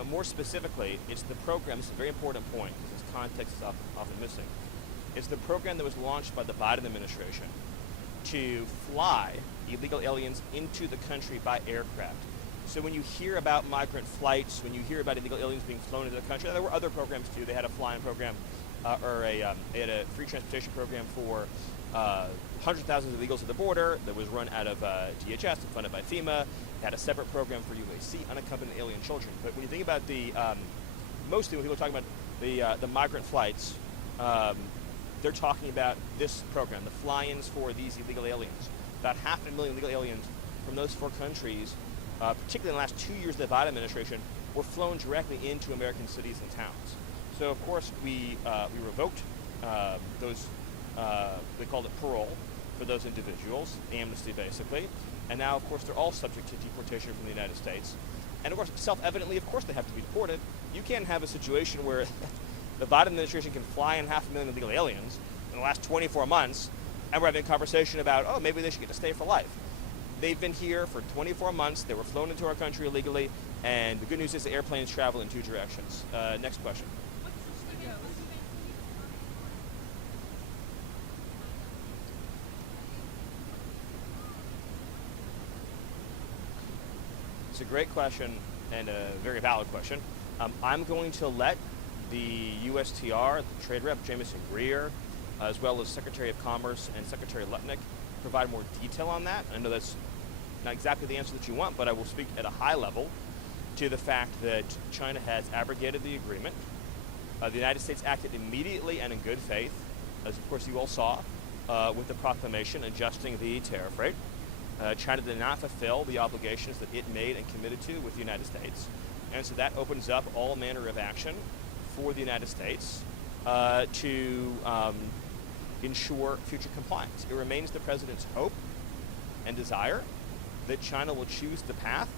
But more specifically, it's the program, this is a very important point, because this context is often missing. It's the program that was launched by the Biden administration to fly illegal aliens into the country by aircraft. So when you hear about migrant flights, when you hear about illegal aliens being flown into the country, there were other programs too. They had a flying program, they had a free transportation program for hundreds of thousands of illegals at the border that was run out of DHS and funded by FEMA. They had a separate program for UAC, unaccompanied alien children. But when you think about mostly when people are talking about the migrant flights, they're talking about this program, the fly-ins for these illegal aliens. About 500,000 illegal aliens from those 4 countries, particularly in the last 2 years of the Biden administration, were flown directly into American cities and towns. So of course we revoked those, they called it parole for those individuals, amnesty basically, and now of course they're all subject to deportation from the United States. And of course, self-evidently, of course they have to be deported. You can't have a situation where the Biden administration can fly in 500,000 illegal aliens in the last 24 months, and we're having a conversation about, oh, maybe they should get to stay for life. They've been here for 24 months. They were flown into our country illegally, and the good news is the airplanes travel in 2 directions. Next question. It's a great question and a very valid question. I'm going to let the USTR, the trade rep, Jameson Greer, as well as Secretary of Commerce and Secretary Lutnick, provide more detail on that. I know that's not exactly the answer that you want, but I will speak at a high level to the fact that China has abrogated the agreement. The United States acted immediately and in good faith, as of course you all saw, with the proclamation adjusting the tariff rate. China did not fulfill the obligations that it made and committed to with the United States. And so that opens up all manner of action for the United States to ensure future compliance. It remains the President's hope and desire that China will choose the path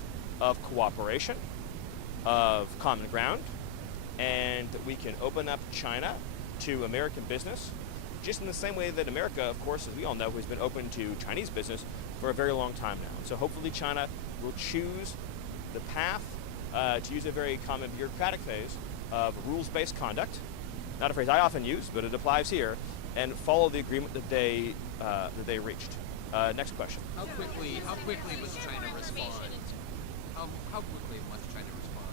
of cooperation, of common ground, and that we can open up China to American business, just in the same way that America, of course, as we all know, has been open to Chinese business for a very long time now. So hopefully China will choose the path, to use a very common bureaucratic phrase, of rules-based conduct, not a phrase I often use, but it applies here, and follow the agreement that they reached. Next question. How quickly must China respond? How quickly must China respond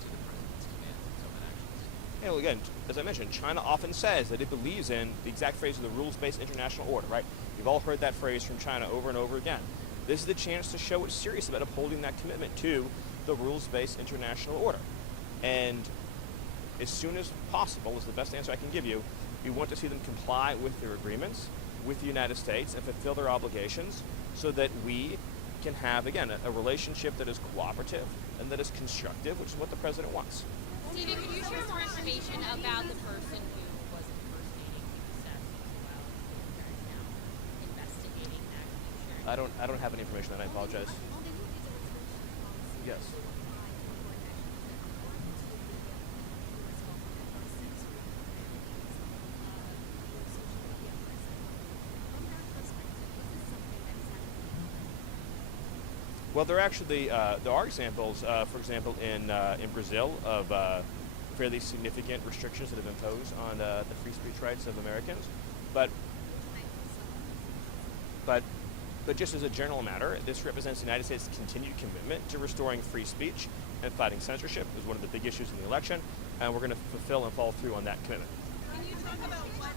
to the president's demands and so actions? Well, again, as I mentioned, China often says that it believes in the exact phrase of the rules-based international order, right? You've all heard that phrase from China over and over again. This is the chance to show it's serious about upholding that commitment to the rules-based international order. And as soon as possible is the best answer I can give you. We want to see them comply with their agreements with the United States and fulfill their obligations so that we can have, again, a relationship that is cooperative and that is constructive, which is what the president wants. Stephen, could you share more information about the person who was impersonating the success as well? Is now investigating that? Can you share? I don't have any information on that. I apologize. Yes. Well, there actually there are examples, for example, in Brazil of fairly significant restrictions that have been imposed on the free speech rights of Americans, but just as a general matter, this represents the United States' continued commitment to restoring free speech and fighting censorship. It was one of the big issues in the election, and we're going to fulfill and follow through on that commitment. Can you talk about what?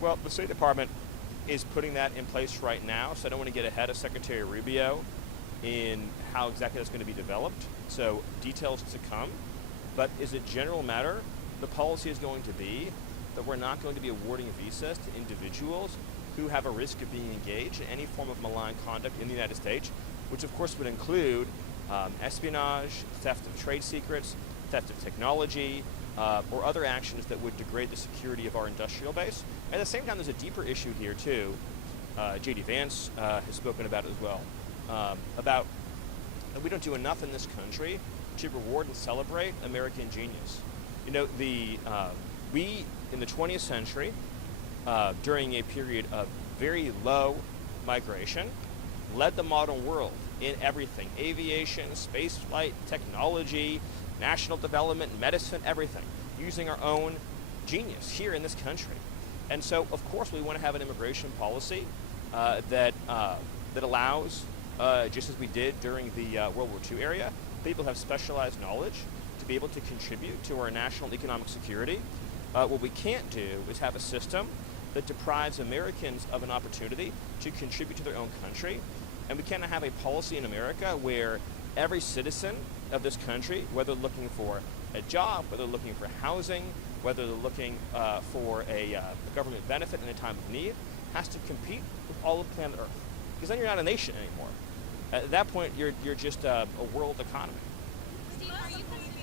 Well, the State Department is putting that in place right now, so I don't want to get ahead of Secretary Rubio in how exactly that's going to be developed. So details to come. But as a general matter, the policy is going to be that we're not going to be awarding visas to individuals who have a risk of being engaged in any form of malign conduct in the United States, which of course would include espionage, theft of trade secrets, theft of technology, or other actions that would degrade the security of our industrial base. At the same time, there's a deeper issue here too. J.D. Vance has spoken about it as well, about that we don't do enough in this country to reward and celebrate American genius. You know, the We, in the 20th century, during a period of very low migration, led the modern world in everything: aviation, space flight, technology, national development, medicine, everything, using our own genius here in this country. And so, of course, we want to have an immigration policy that allows, just as we did during the World War II era, people who have specialized knowledge to be able to contribute to our national economic security. What we can't do is have a system that deprives Americans of an opportunity to contribute to their own country. And we cannot have a policy in America where every citizen of this country, whether looking for a job, whether looking for housing, whether they're looking for a government benefit in a time of need, has to compete with all of planet Earth. Because then you're not a nation anymore. At that point, you're just a world economy. Steve, are you considering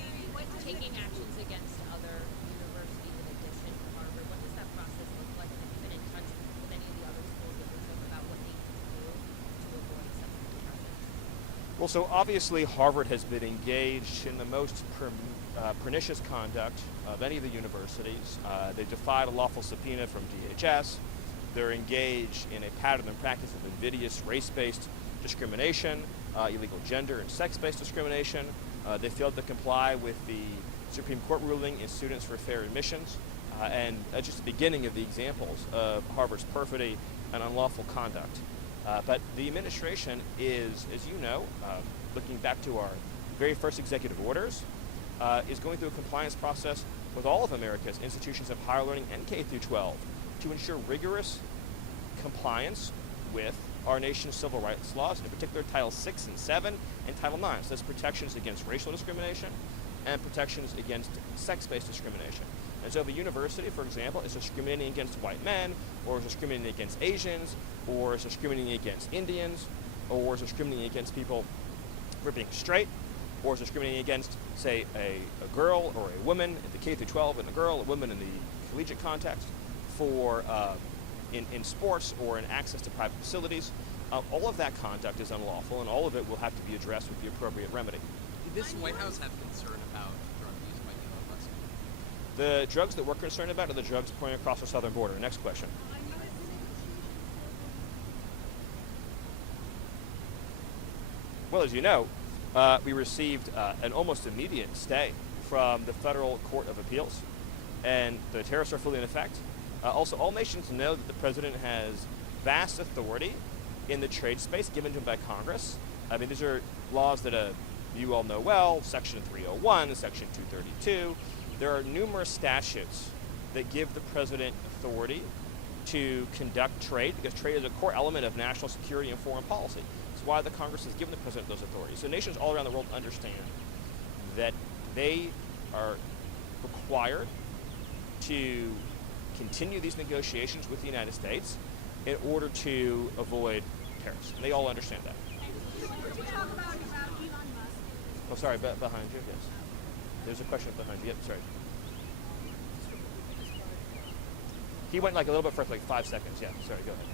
taking actions against other universities in addition to Harvard? What does that process look like? Have you been in touch with any of the other schools that we spoke about what they can do to avoid some of the charges? Well, so obviously Harvard has been engaged in the most pernicious conduct of any of the universities. They defied a lawful subpoena from DHS. They're engaged in a pattern and practice of invidious race-based discrimination, illegal gender and sex-based discrimination. They failed to comply with the Supreme Court ruling in Students for Fair Admissions, and just the beginning of the examples of Harvard's perfidy and unlawful conduct. But the administration is, as you know, looking back to our very first executive orders, is going through a compliance process with all of America's institutions of higher learning and K through 12 to ensure rigorous compliance with our nation's civil rights laws, in particular Title VI and VII and Title IX. So that's protections against racial discrimination and protections against sex-based discrimination. And so if a university, for example, is discriminating against white men, or is discriminating against Asians, or is discriminating against Indians, or is discriminating against people for being straight, or is discriminating against, say, a girl or a woman in the K through 12 and a girl, a woman in the collegiate context, for in sports or in access to private facilities, all of that conduct is unlawful, and all of it will have to be addressed with the appropriate remedy. Did this White House have concern about drug use by Elon Musk? The drugs that we're concerned about are the drugs pouring across our southern border. Next question. Well, as you know, we received an almost immediate stay from the Federal Court of Appeals, and the tariffs are fully in effect. Also, all nations know that the president has vast authority in the trade space given to him by Congress. I mean, these are laws that you all know well: Section 301, Section 232. There are numerous statutes that give the president authority to conduct trade, because trade is a core element of national security and foreign policy. It's why the Congress has given the president those authorities. So nations all around the world understand that they are required to continue these negotiations with the United States in order to avoid tariffs. And they all understand that. Could you talk about Elon Musk? Oh, sorry, behind you, yes. There's a question behind you. Yep, sorry. He went like a little bit for like 5 seconds. Yeah, sorry, go ahead.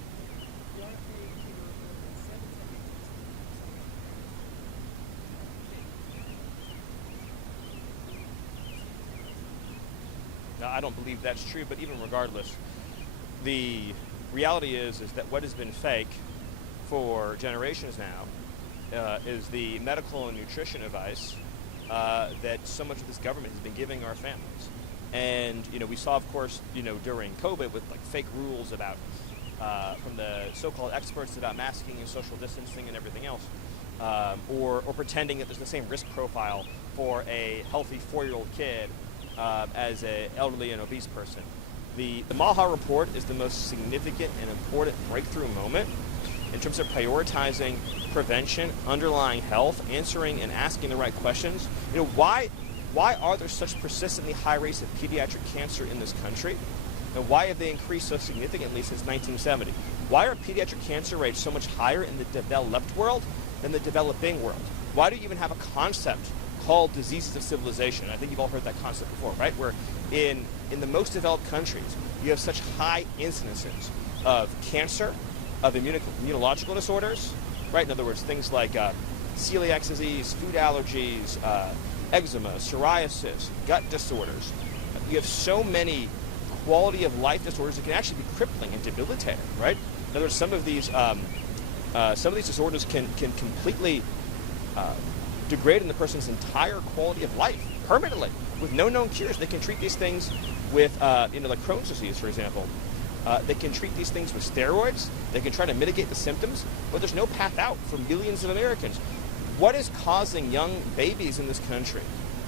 Now, I don't believe that's true, but even regardless, the reality is that what has been fake for generations now is the medical and nutrition advice that so much of this government has been giving our families. And, we saw, of course, during COVID with like fake rules about, from the so-called experts about masking and social distancing and everything else, or pretending that there's the same risk profile for a healthy 4-year-old kid as an elderly and obese person. The Maha report is the most significant and important breakthrough moment in terms of prioritizing prevention, underlying health, answering and asking the right questions. Why are there such persistently high rates of pediatric cancer in this country? And why have they increased so significantly since 1970? Why are pediatric cancer rates so much higher in the developed world than the developing world? Why do you even have a concept called diseases of civilization? I think you've all heard that concept before, right? Where in the most developed countries, you have such high incidences of cancer, of immunological disorders, right? In other words, things like celiac disease, food allergies, eczema, psoriasis, gut disorders, you have so many quality of life disorders that can actually be crippling and debilitating, right? In other words, some of these disorders can completely degrade in the person's entire quality of life permanently with no known cures. They can treat these things with, like Crohn's disease, for example. They can treat these things with steroids. They can try to mitigate the symptoms, but there's no path out for millions of Americans. What is causing young babies in this country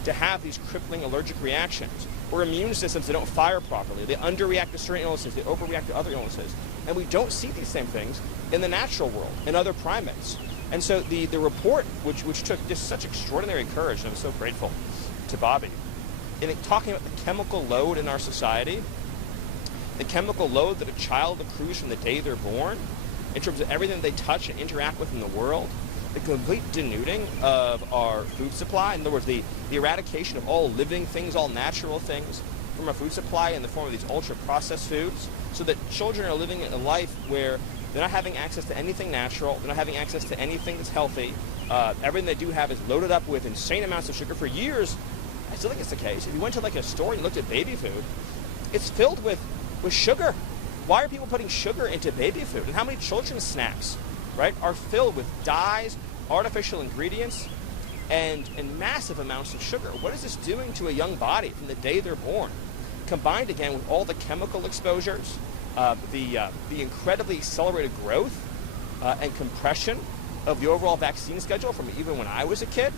to have these crippling allergic reactions or immune systems that don't fire properly? They underreact to certain illnesses. They overreact to other illnesses. And we don't see these same things in the natural world, in other primates. And so the report, which took just such extraordinary courage, and I'm so grateful to Bobby, in talking about the chemical load in our society, the chemical load that a child accrues from the day they're born, in terms of everything they touch and interact with in the world, the complete denuding of our food supply, in other words, the eradication of all living things, all natural things from our food supply in the form of these ultra-processed foods, so that children are living a life where they're not having access to anything natural, they're not having access to anything that's healthy. Everything they do have is loaded up with insane amounts of sugar. For years, I still think it's the case. If you went to like a store and looked at baby food, it's filled with sugar. Why are people putting sugar into baby food? And how many children's snacks, right, are filled with dyes, artificial ingredients, and massive amounts of sugar? What is this doing to a young body from the day they're born? Combined again with all the chemical exposures, the incredibly accelerated growth and compression of the overall vaccine schedule from even when I was a kid.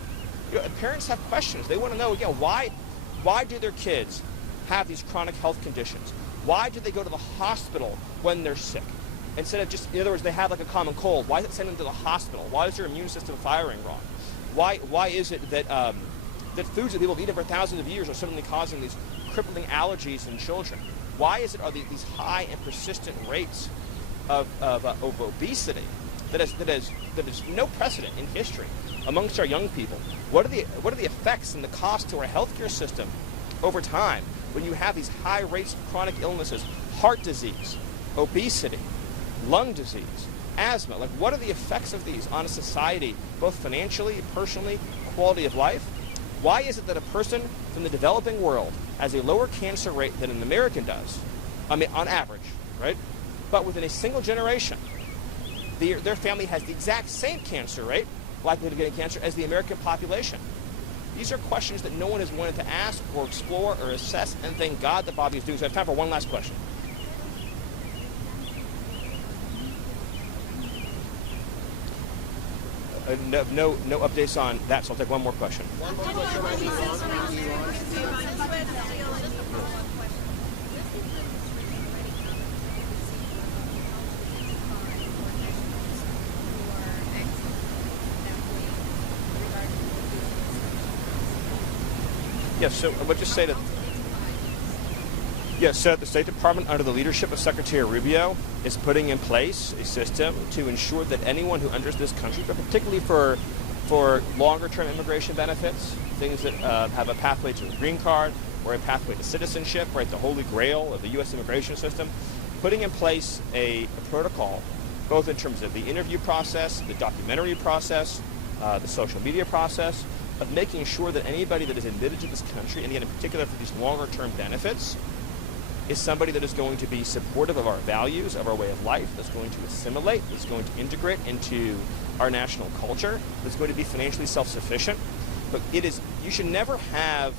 Parents have questions. They want to know, again, why do their kids have these chronic health conditions? Why do they go to the hospital when they're sick? Instead of just, in other words, they have like a common cold. Why is it sending them to the hospital? Why is their immune system firing wrong? Why is it that foods that people have eaten for thousands of years are suddenly causing these crippling allergies in children? Why is it are these high and persistent rates of obesity that is no precedent in history amongst our young people? What are the effects and the cost to our healthcare system over time when you have these high rates of chronic illnesses, heart disease, obesity, lung disease, asthma? Like, what are the effects of these on a society, both financially, personally, quality of life? Why is it that a person from the developing world has a lower cancer rate than an American does? I mean, on average, right? But within a single generation, their family has the exact same cancer rate, likelihood of getting cancer, as the American population. These are questions that no one has wanted to ask or explore or assess, and thank God that Bobby is doing so. I have time for one last question. No updates on that, so I'll take one more question. Yes, so I would just say that, yes, so the State Department, under the leadership of Secretary Rubio, is putting in place a system to ensure that anyone who enters this country, but particularly for longer-term immigration benefits, things that have a pathway to a green card or a pathway to citizenship, right, the holy grail of the U.S. immigration system, putting in place a protocol, both in terms of the interview process, the documentary process, the social media process, of making sure that anybody that is admitted to this country, and again in particular for these longer-term benefits, is somebody that is going to be supportive of our values, of our way of life, that's going to assimilate, that's going to integrate into our national culture, that's going to be financially self-sufficient. But you should never have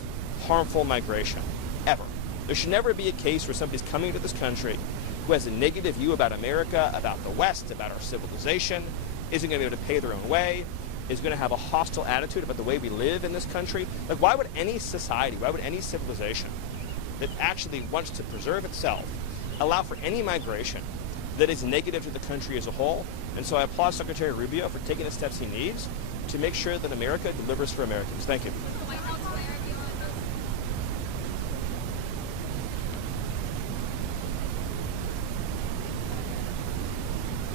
harmful migration, ever. There should never be a case where somebody's coming to this country who has a negative view about America, about the West, about our civilization, isn't going to be able to pay their own way, is going to have a hostile attitude about the way we live in this country. Like, why would any society, why would any civilization that actually wants to preserve itself allow for any migration that is negative to the country as a whole? And so I applaud Secretary Rubio for taking the steps he needs to make sure that America delivers for Americans. Thank you.